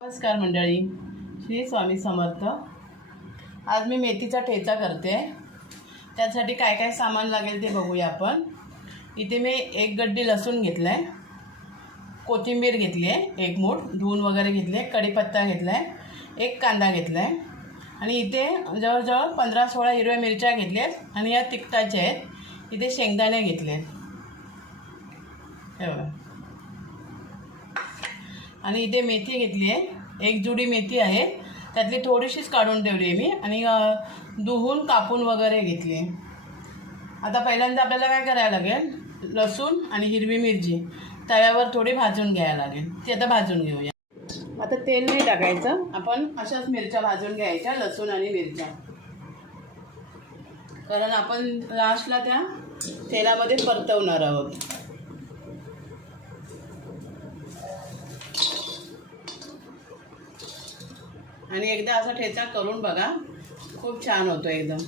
नमस्कार मंडळी. श्री स्वामी समर्थ. आज मी मेथीचा ठेचा करते. त्यासाठी काय काय सामान लागेल ते बघूया आपण. इथे मी एक गड्डी लसूण घेतला आहे कोथिंबीर घेतली आहे एक मूठ. धुवून वगैरे घेतले आहे कढीपत्ता घेतला आहे एक कांदा घेतला आहे आणि इथे जवळजवळ पंधरा सोळा हिरव्या मिरच्या घेतल्या आहेत आणि या तिखटाच्या आहेत. इथे शेंगदाणे घेतले आहेत हे बघा. आणि इथे मेथी घेतली आहे. एक जुडी मेथी आहे. त्यातली थोडीशीच काढून ठेवली आहे मी. आणि दुहून धुवून कापून वगैरे घेतली आहे. आता पहिल्यांदा आपल्याला काय करायला लागेल? लसूण आणि हिरवी मिरची तव्यावर थोडी भाजून घ्यायला लागेल. ती आता भाजून घेऊया. आता तेल नाही टाकायचं. आपण अशाच मिरच्या भाजून घ्यायच्या लसूण आणि मिरच्या. कारण आपण लास्टला त्या तेलामध्ये परतवणार आहोत. आणि एकदा असा ठेचा करून बघा. खूप छान होतो एकदम.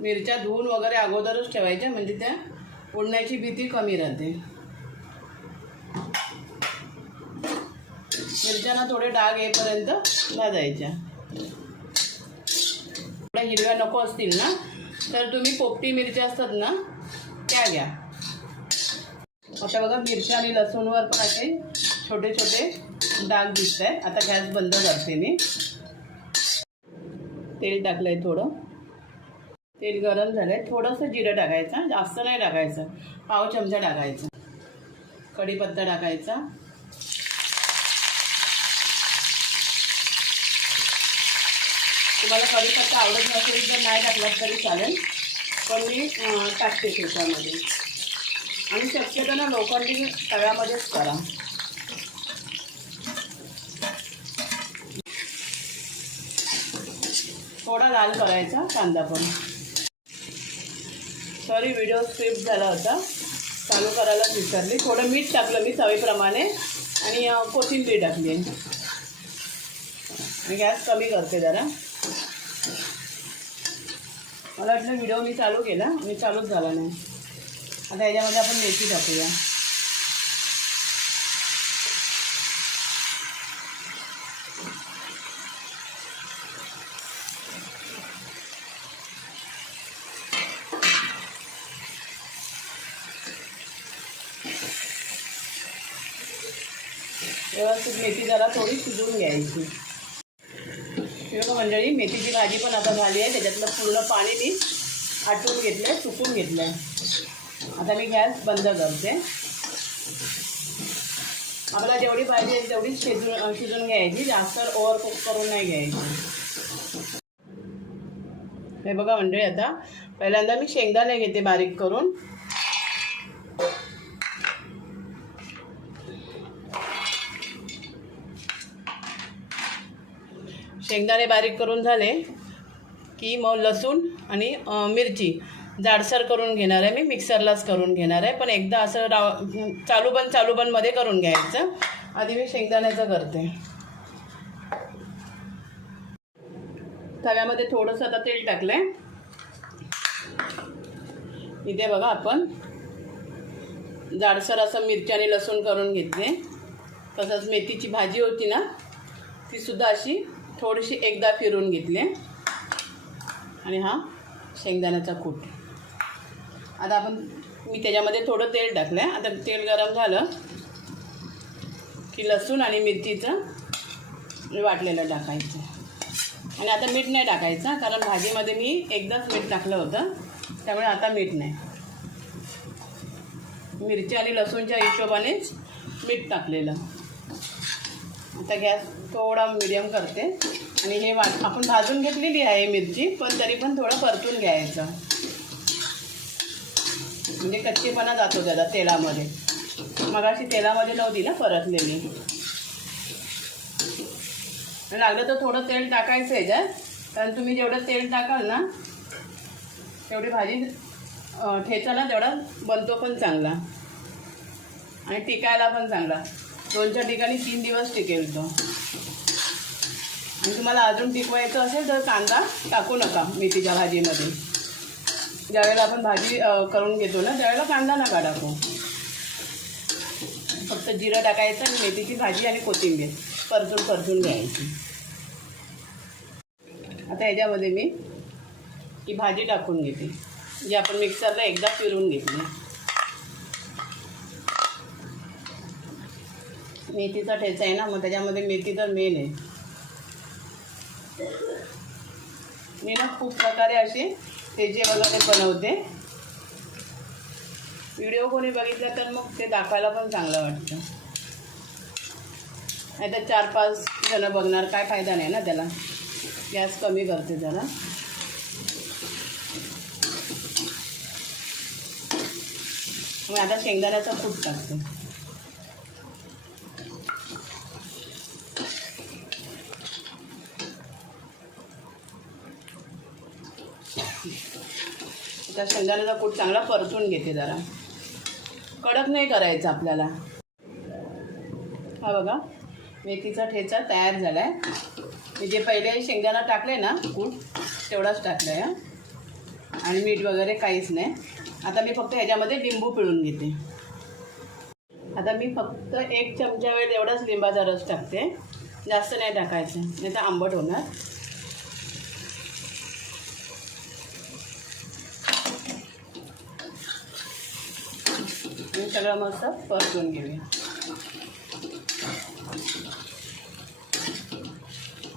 मिरच्या धुवून वगैरे अगोदरच ठेवायच्या म्हणजे त्या उडण्याची भीती कमी राहते. मिरच्यांना थोडे डाग येईपर्यंत भाजायच्या. थोड्या हिरव्या नको असतील ना तर तुम्ही पोपटी मिरच्या असतात ना त्या घ्या. आता बघा मिरच्या आणि लसूणवर पण असे छोटे छोटे डाग दिसत आहे आता गॅस बंद करते मी. तेल टाकलं आहे थोडं. तेल गरम झालं आहे थोडंसं जिरं टाकायचं. जास्त नाही टाकायचं. पाव चमचा टाकायचा. कढीपत्ता टाकायचा. तुम्हाला कढीपत्ता आवडत नसेल तर नाही टाकलात तरी चालेल. पण मी टाकते त्याच्यामध्ये आणि शक्यतो ना लोखंडी तव्यामध्येच करा. थोडा लाल करायचा कांदा पण. सॉरी व्हिडिओ स्क्रिप्ट झाला होता. चालू करायलाच विसरली. थोडं मीठ टाकलं मी चवीप्रमाणे आणि कोथिंबीर टाकली आणि गॅस कमी करते जरा. मला वाटलं व्हिडिओ मी चालू केला. आणि चालूच झाला नाही. आता याच्यामध्ये आपण मेथी टाकूया. व्यवस्थित मेथी जरा थोडी शिजवून घ्यायची. बघा मंडळी मेथीची भाजी पण आता झाली आहे. त्याच्यातलं पूर्ण पाणी मी आटवून घेतलं आहे सुकून घेतलं आहे आता मी गॅस बंद करते. आपल्याला जेवढी पाहिजे तेवढी शिजून शिजून घ्यायची. जास्त ओव्हर कुक करून नाही घ्यायची. हे बघा मंडळी आता. पहिल्यांदा मी शेंगदाणे घेते बारीक करून. शेंगदाणे बारीक करून झाले की मग लसूण आणि मिरची जाडसर करून घेणार आहे मी मिक्सरलाच करून घेणार आहे. पण एकदा असं राव चालू बंद चालू बंदमध्ये करून घ्यायचं. आधी मी शेंगदाण्याचं करते. तव्यामध्ये थोडंसं आता तेल टाकलं आहे इथे बघा आपण जाडसर असं मिरची आणि लसूण करून घेतले. तसंच मेथीची भाजी होती ना तीसुद्धा अशी थोडीशी एकदा फिरून घेतली. आणि हा शेंगदाण्याचा कूट. आता आपण मी त्याच्यामध्ये थोडं तेल टाकलं आहे आता तेल गरम झालं की लसूण आणि मिरचीचं वाटलेलं टाकायचं. आणि आता मीठ नाही टाकायचं कारण भाजीमध्ये मी एकदाच मीठ टाकलं होतं. त्यामुळे आता मीठ नाही. मिरची आणि लसूणच्या हिशोबानेच मीठ टाकलेलं. आता गॅस थोडा मिडियम करते. आणि हे वा आपण भाजून घेतलेली आहे मिरची पण तरी पण थोडं परतून घ्यायचं. म्हणजे कच्चीपणा जातो त्याला तेलामध्ये. मग अशी तेलामध्ये नव्हती ना परतलेली. लागलं तर थोडं तेल टाकायचं ह्याच्यात कारण तुम्ही जेवढं तेल टाकाल ना तेवढी भाजी ठेचाला ठेचा ना तेवढा बनतो पण चांगला. आणि टिकायला पण चांगला. दोन चार ठिकाणी तीन दिवस टिकेल तो. आणि तुम्हाला अजून टिकवायचं असेल तर कांदा टाकू नका मेथीच्या भाजीमध्ये. ज्यावेळेला आपण भाजी करून घेतो ना त्यावेळेला कांदा नका टाकू. फक्त जिरं टाकायचं आणि मेथीची भाजी आणि कोथिंबीर परतून परतून घ्यायची. आता याच्यामध्ये मी ही भाजी टाकून घेते जी आपण मिक्सरला एकदा फिरून घेतली. मेथीचा ठेचा आहे ना मग त्याच्यामध्ये मेथी तर मेन आहे. मी ना खूप प्रकारे असे ठेचे वगैरे बनवते. व्हिडिओ कोणी बघितला तर मग ते दाखवायला पण चांगलं वाटतं. नाही तर चार पाच जणं बघणार काय फायदा नाही ना त्याला. गॅस कमी करते त्याला. मग आता शेंगदाण्याचा खूप टाकते. त्या शेंगदाण्याचा कूट चांगला परतून घेते जरा. कडक नाही करायचं आपल्याला. हा बघा मेथीचा ठेचा तयार झाला आहे मी जे पहिले शेंगदाणा टाकले ना कूट तेवढाच टाकला आहे आणि मीठ वगैरे काहीच नाही. आता मी फक्त ह्याच्यामध्ये लिंबू पिळून घेते. आता मी फक्त एक चमचा वेळ एवढाच लिंबाचा रस टाकते. जास्त नाही टाकायचं नाही तर आंबट होणार. सगळं मस्त परतून घेऊया.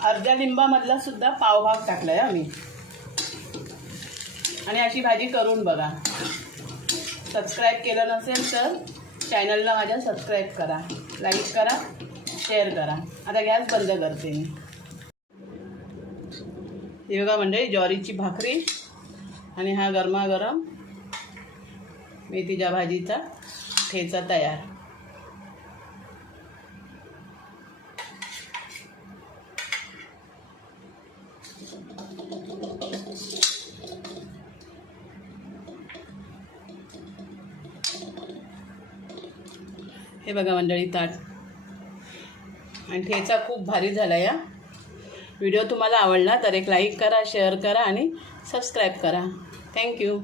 अर्ध्या लिंबामधला सुद्धा पावभाग टाकला आहे आणि अशी भाजी करून बघा. सबस्क्राईब केलं नसेल तर चॅनलला माझ्या सबस्क्राईब करा. लाईक करा शेअर करा. आता गॅस बंद करते मी. हे बघा म्हणजे ज्वारीची भाकरी आणि हा गरमागरम मेथीच्या भाजीचा ठेचा तयार. हे बघा मंडळी ताट. आणि ठेचा खूप भारी झाला या. व्हिडिओ तुम्हाला आवडला तर एक लाईक करा शेअर करा आणि सबस्क्राईब करा. थँक्यू